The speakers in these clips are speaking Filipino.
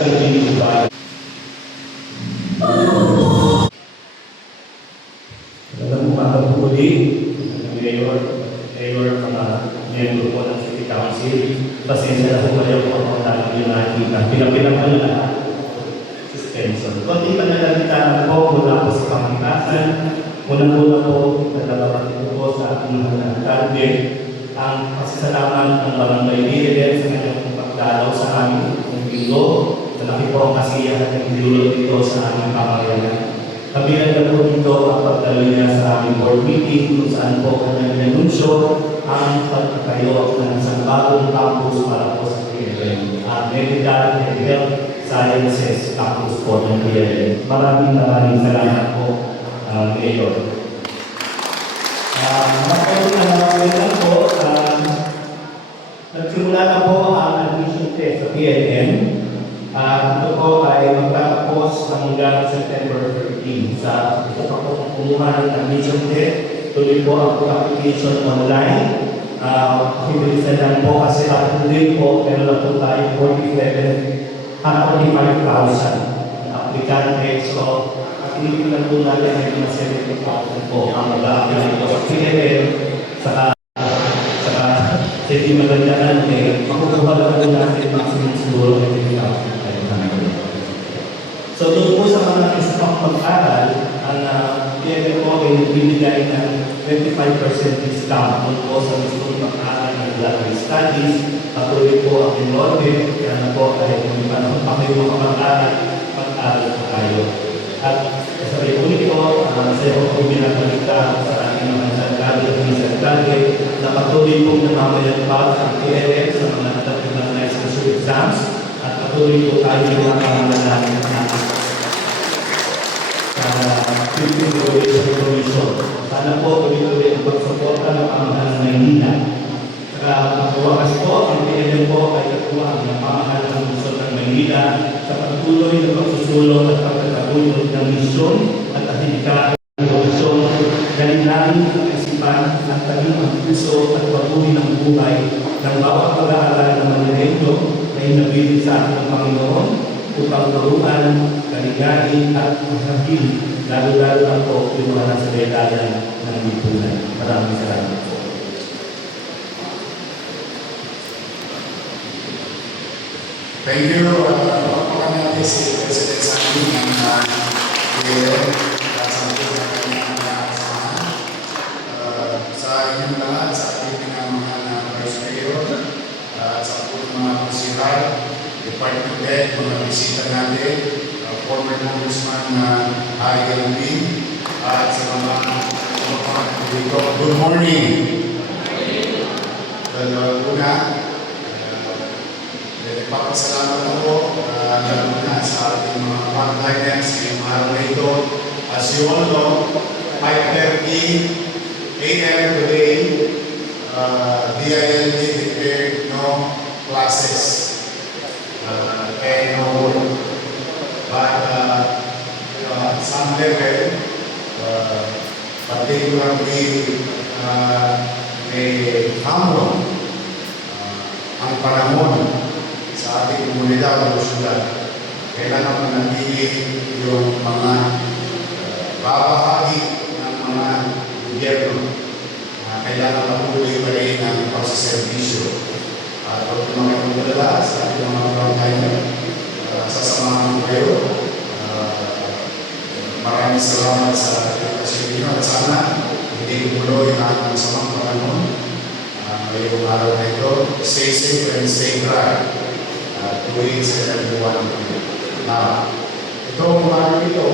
Magandang umaga po ulit, Mayor, mga miyembro po ng City Council. Pasensya na po kayo kung ako talagang yung nakikita. Pinapinapan na suspension. Kunti pa nalalitan po mula po sa pangitasan. Unang-una po, nalalaman po sa ating mga alkalde ang pasasalamat ng barangay leader sa kanyang pagdalaw sa amin ng linggo. Malaki po ang kasiyahan ng dilulot dito sa aming pamamayan. Kabilang na po dito ang pagdalo niya sa aming board meeting kung saan po kanyang inanunsyo ang pagkakayo ng isang bagong campus para po sa PLM. Medical and Health Sciences Campus po ng PLM. Maraming salamat po, Mayor. Lang po, nagsimula na po ang admission test sa PLM. Ito po ay magtatapos hanggang September 13. Sa ito pa po kumuha ng admission test, tuloy po ang application online. Pakibilisan lang po kasi tuloy po, meron na po tayo 45,000 aplikante. So, pinipilan po natin ay mga 70,000 po ang mag-a-apply po sa PLM. Saka hindi magandaan makukuha lang po natin maximum siguro ng 50,000. So, doon po sa mga isa pang pag-aral, ang PLM po ay nagbibigay ng 25% discount doon po sa gusto pag-aral ng graduate studies. Patuloy po ang enrollment, kaya na po ay kung panahon pa kayo makapag-aral, pag-aral po tayo. At sabi po nito, sa po binabalita sa ating mga sarkado at mga sarkado na patuloy pong namamayagpag ang PLM sa mga natatapos sa exams at patuloy po tayo nakapangalan na Philippine Graduation Commission. Sana po tuloy-tuloy ang pagsuporta ng pamahalaan ng Maynila. Pagkawakas po, ang PLM po ay katuwang ng pamahalaan ng Lungsod ng Maynila sa patuloy na pagsusulong at pagkakabulot ng misyon at aktividad ng komisyon. Galing-galing ang isipan at taging ang puso at patuloy ng buhay ng bawat pag-aaral ng Manilento na inabilis sa ating Panginoon upang turuan, kaligain at masabil, lalo-lalo na po yung mga nasa detayan ng lipunan. Maraming salamat po. Thank you. Papakan natin si President Sandy ng PLM sa kanyang kasama. Sa inyong lahat, sa ating pinamahal na Vice Mayor, sa mga konsiral, Department Head, mga bisita natin, former Congressman Harry Galambin, at sa mga dito. Good morning! Una, nagpapasalamat ako lalo na sa ating mga frontliners ngayong araw na ito. As you all know, 5:30 a.m. today, DILG declared no classes. And no work. But at some level, particularly may hamon ang panahon sa ating komunidad o syudad. Kailangan manatili yung mga babahagi ng mga gobyerno. Kailangan patuloy pa rin ang pagsaservisyo. At huwag naman kayong magdala sa ating mga frontliner, sasamahan ko kayo. Maraming salamat sa dedikasyon niyo at sana hindi tumuloy ang masamang panahon ngayong araw na ito. Stay safe and stay dry tuwing sa everyone. Itong araw ito,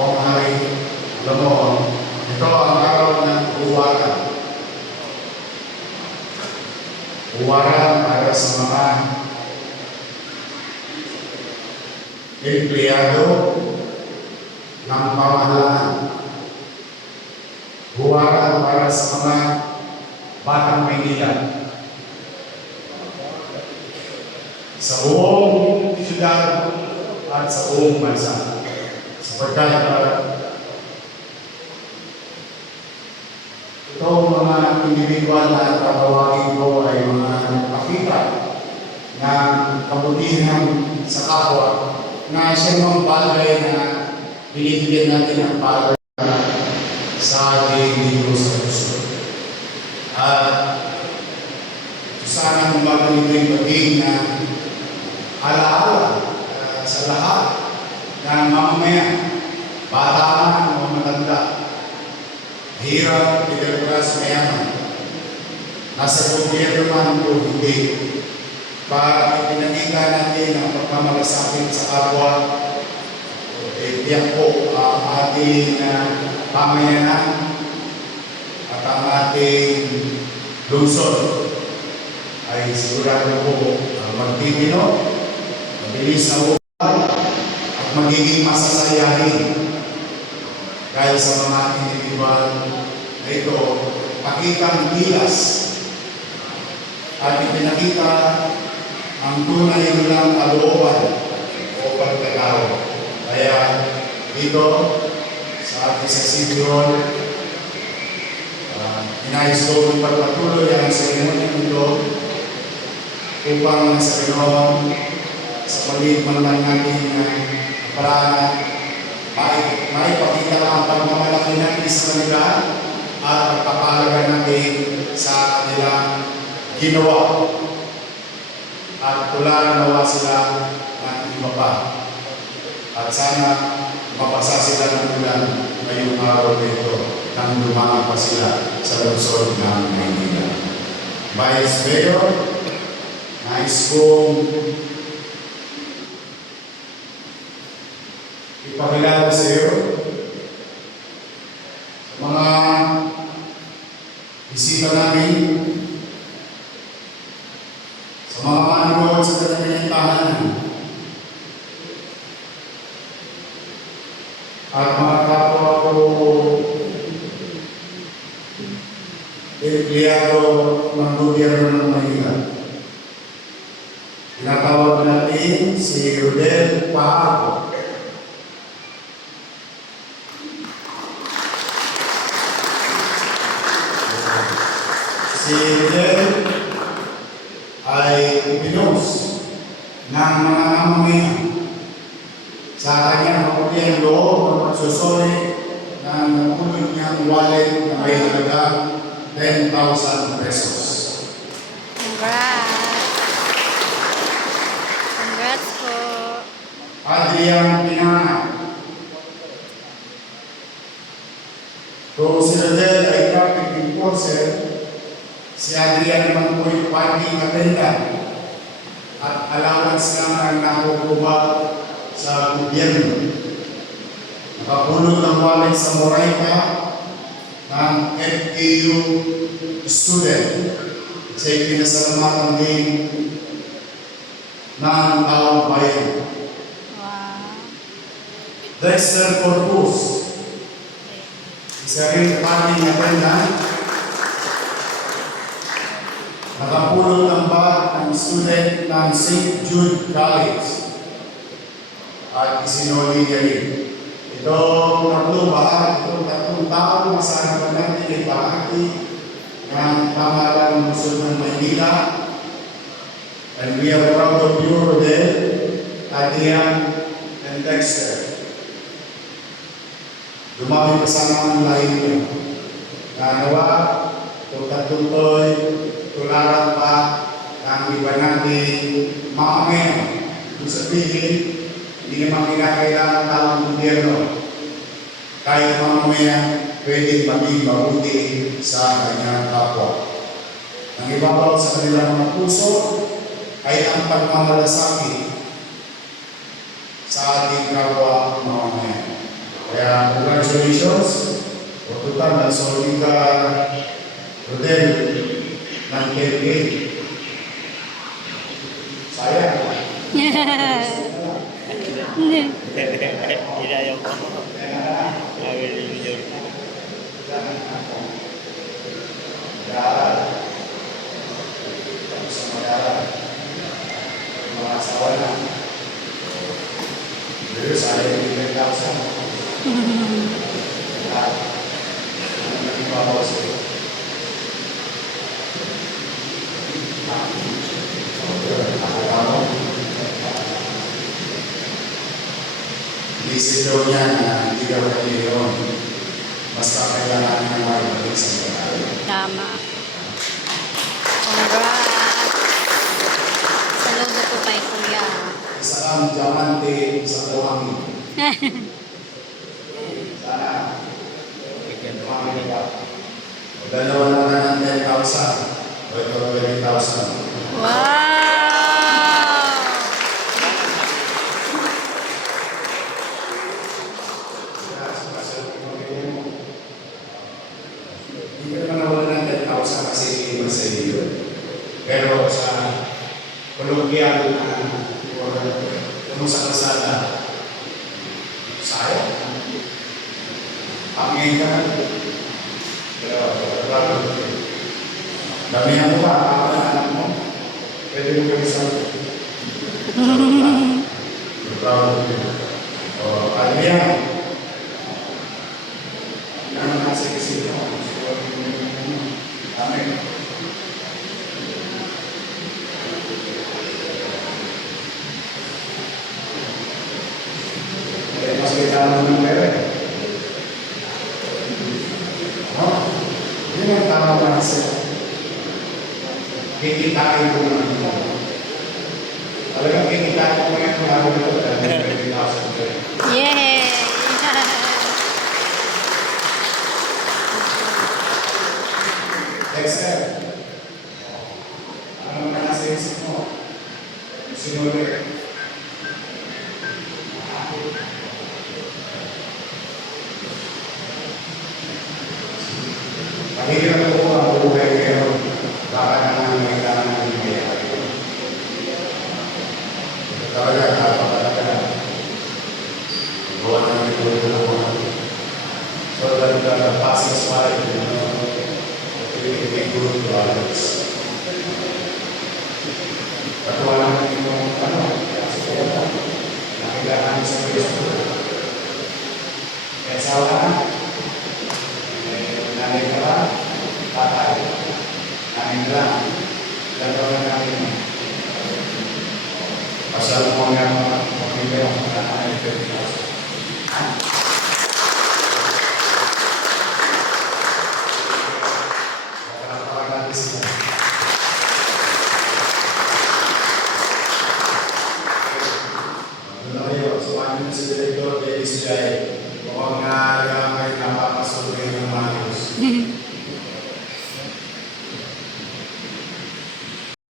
kung hari, alam mo, ito ang araw ng uwaran. Uwaran para sa mga empleyado ng pamahalaan. Uwaran para sa mga batang Maynila. Sa buong siyudad at sa buong bansa. Sapagkat itong mga individual na tatawagin ko ay mga nagpakita ng kabutihan sa kapwa na siya mga bagay na binibigyan natin ng bagay sa ating linggo sa puso. At sana umaga nito yung maging na alaala sa lahat ng mamamayan, bata man o matanda, hirap, middle class, mayaman, nasa gobyerno man o hindi, para ipinakita natin ang pagmamalasakit sa kapwa. Tiyak po ang ating pamayanan at ang ating lungsod ay sigurado po magtitino, mabilis na buhay at magiging masasayahin dahil sa mga individual na ito pakitang gilas at ipinakita ang tunay nilang kalooban o pagkatao. Kaya dito sa ating sa City Hall, inayos ko pagpatuloy ang seremonya nito upang sa Pinoon sa paligid man lang natin paraan maipakita ang pagmamalaki natin sa kanila at pagpapalaga natin sa kanilang ginawa at tularan nawa sila ng iba pa. At sana mapasa sila ng ulan ngayong araw nito nang dumaan pa sila sa lungsod ng Maynila. Vice Mayor, nais kong ipakilala sa iyo sa mga bisita namin, sa mga manood sa kanilang tahanan, at mga kapwa ko empleyado ng gobyerno ng Maynila. Tinatawag natin si Rodel Pahago. Si Rodel ay ipinos ng mga mamamayan sa kanyang kapatiyang loob ng pagsusuri ng nakulog niyang wallet na may halagang 10,000 pesos. Congrats! Congrats po! Adrian Pinana. Kung si Rodel ay traffic enforcer, si Adrian naman po yung parking attendant at allowance lang ang nakukuha sa gobyerno. Nakapulot ng wallet sa Moraita ng FAU student sa ipinasalamatan din ng taong bayan. Wow! Dexter Corpus, isa rin parking attendant, nakapulot ng bag ng student ng St. Jude College at isinuli niya rin. Itong tatlong tao na sana ba natin ay bahagi ng pamahalang lungsod ng Maynila. And we are proud of you, Rodel, Adrian, and Dexter. Dumami kasama ang lahi niyo. Nawa, itong tatlong tularan pa ng iba natin mamamayan. Kung sabihin, hindi naman kinakailangan taong gobyerno. Kahit mamamayan, pwedeng maging mabuti sa kanyang kapwa. Ang ibabaw sa kanilang mga puso ay ang pagmamalasakit sa ating kapwa mamamayan. Kaya congratulations, o total na solid ka, Rodel, ng KK. Sayang. Ilayaw ko. Mga asawa na. Pero sayang yung 10,000. Ang naging babaw sa'yo. Inisip daw niya na hindi daw kanya yun. Basta kailangan niya makibalik sa babae. Tama. Congrats. Saludo po kay Kuya. Isa kang diamante sa buhangin. Sana, pamili ka. Dalawa na ng 10,000. O ito 20,000. Wow! Hindi ka naman nawala ng 10,000 kasi hindi mo sa iyo. Pero sa kolombiyano na kung sa kalsada, sayang. Pangin ka na. Pero, damihan mo ba? Anak mo? Pwede mo kayo sa ano yan? Ano nasa isip mo? Amen. Mas kailangan ng pera. Yun ang tama na sila. Kikitain ko naman ito. Talagang kikitain ko ngayon kung ano ito. Dahil 20,000 ko. Yay! Dexter, ano naman nasa isip mo? Sinuli. Mahirap po ang buhay ngayon. Baka naman may kailangan ng buhay. Talaga, napakalaga na. Gawa namin ito na po. So that the passers-by, really make good to others. At wala naman yung kasi kaya nakilala sa Kristo. Kaya sa wala, nanay ka ba? Patay. Nanay ka lang. Gagawa na namin. Pasal mo nga mga pamilya, nanay ka.